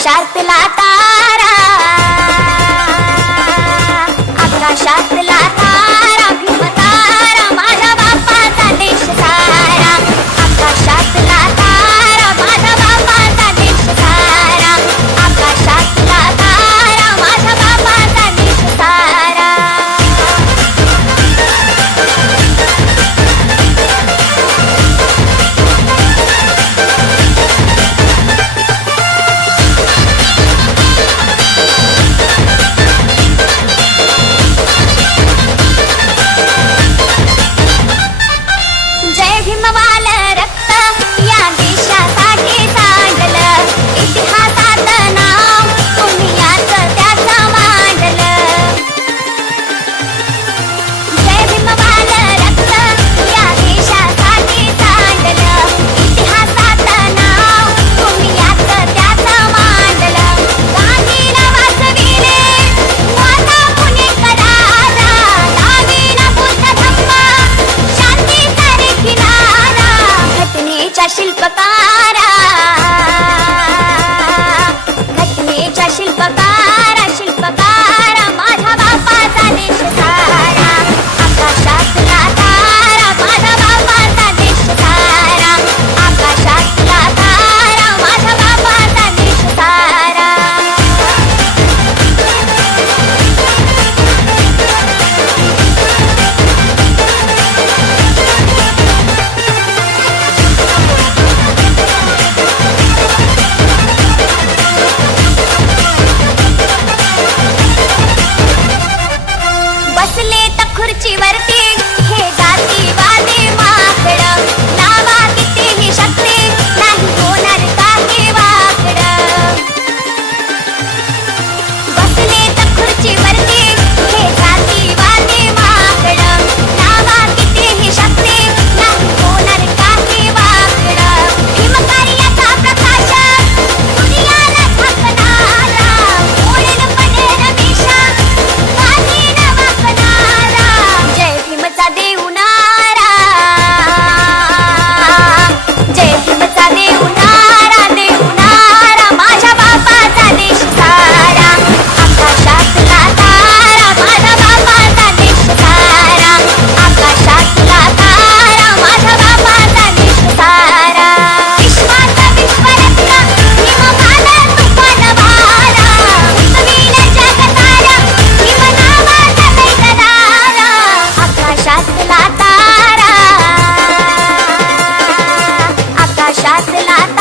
आकाशातला तारा, आकाशातला तारा, भीमतारा माझ्या बापाचा देश सारा. आकाशातला तारा, माझ्या बापाचा देश सारा. आकाशातला तारा, माझ्या बापाचा देश सारा. जय भीमवाल रक्त या देशासाठी सांडलं, इतिहासात नाव तुम्ही याच त्याचं मांडलं. जय भीमवाल रक्त या देशासाठी सांडलं, इतिहासात नाव तुम्ही याच त्याचं मांडलं. गांधीला वाचविले माझा पुणेकराला, लावीला बुद्ध धम्म शांतीचा रे किनारा. घटनेच्या शिल्पकारा, घटनेच्या शिल्पकारा, शिल्पकारा माझ्या बापाचा देश सारा. आकाशातला तारा, माझ्या बापाचा देश सारा. आकाशातला तारा, माझ्या बापाचा देश सारा. बसले त खुर्चीवरती हे जातीवादी माकड, लावा कितीही शक्ती नाही होणार काही वाकड. बसले त खुर्चीवरती हे जातीवादी माकड, लावा कितीही शक्ती नाही होणार काही वाकड. भीमकार्याचा प्रकाश सूर्याला झाकणारा, ओळीन पडेल मिशा गांधीला वाकणारा. जय भीमचा देऊनारा, जय भीमचा देऊनारा, देऊनारा माझ्या बापाचा देश सारा. आकाशातला तारा, माझ्या बापाचा देश सारा. आकाशातला तारा, माझ्या बापाचा देश सारा. विश्वाचा विश्वरत्न भीमवाल तुफानवाला, उठवील जग सारा, भीम नावाचा लय दरारा. आकाशातला तारा, आकाशातला तारा.